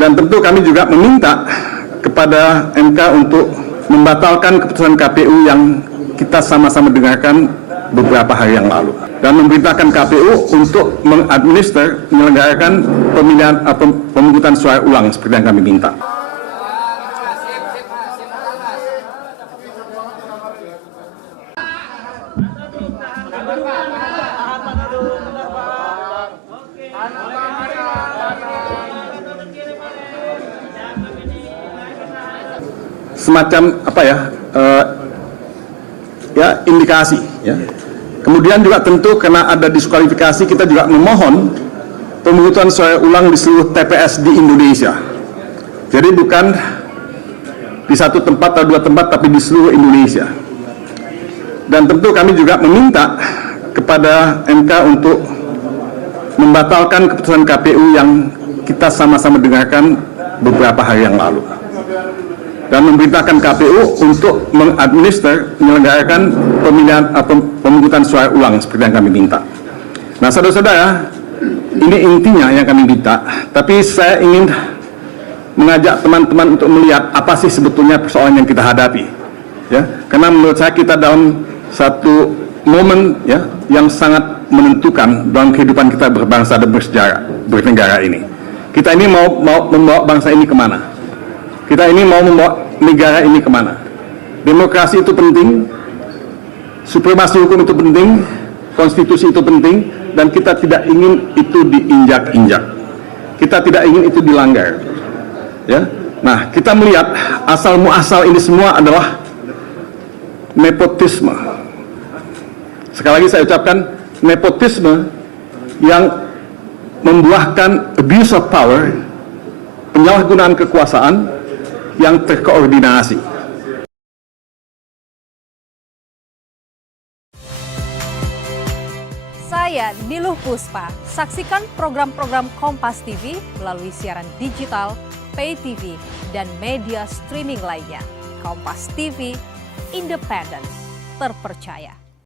Dan tentu kami juga meminta kepada MK untuk membatalkan keputusan KPU yang kita sama-sama dengarkan beberapa hari yang lalu, dan memerintahkan KPU untuk menyelenggarakan pemilihan pemungutan suara ulang seperti yang kami minta. Semacam indikasi ya. Kemudian juga tentu karena ada diskualifikasi, kita juga memohon pemungutan suara ulang di seluruh TPS di Indonesia. Jadi bukan di satu tempat atau dua tempat, tapi di seluruh Indonesia. Dan tentu kami juga meminta kepada MK untuk membatalkan keputusan KPU yang kita sama-sama dengarkan beberapa hari yang lalu, dan memerintahkan KPU untuk menyelenggarakan pemilihan pemungutan suara ulang seperti yang kami minta. Nah, saudara-saudara, ini intinya yang kami minta. Tapi saya ingin mengajak teman-teman untuk melihat apa sih sebetulnya persoalan yang kita hadapi. Ya, karena menurut saya kita dalam satu momen ya yang sangat menentukan dalam kehidupan kita berbangsa dan bernegara ini. Kita ini mau membawa bangsa ini kemana? Kita ini mau membawa negara ini kemana? Demokrasi itu penting, supremasi hukum itu penting, konstitusi itu penting, dan kita tidak ingin itu diinjak-injak. Kita tidak ingin itu dilanggar. Ya, nah kita melihat asal muasal ini semua adalah nepotisme. Sekali lagi saya ucapkan, nepotisme yang membuahkan abuse of power, penyalahgunaan kekuasaan yang terkoordinasi. Saya Niluh Puspa. Saksikan program-program Kompas TV melalui siaran digital, pay TV, dan media streaming lainnya. Kompas TV, independen, terpercaya.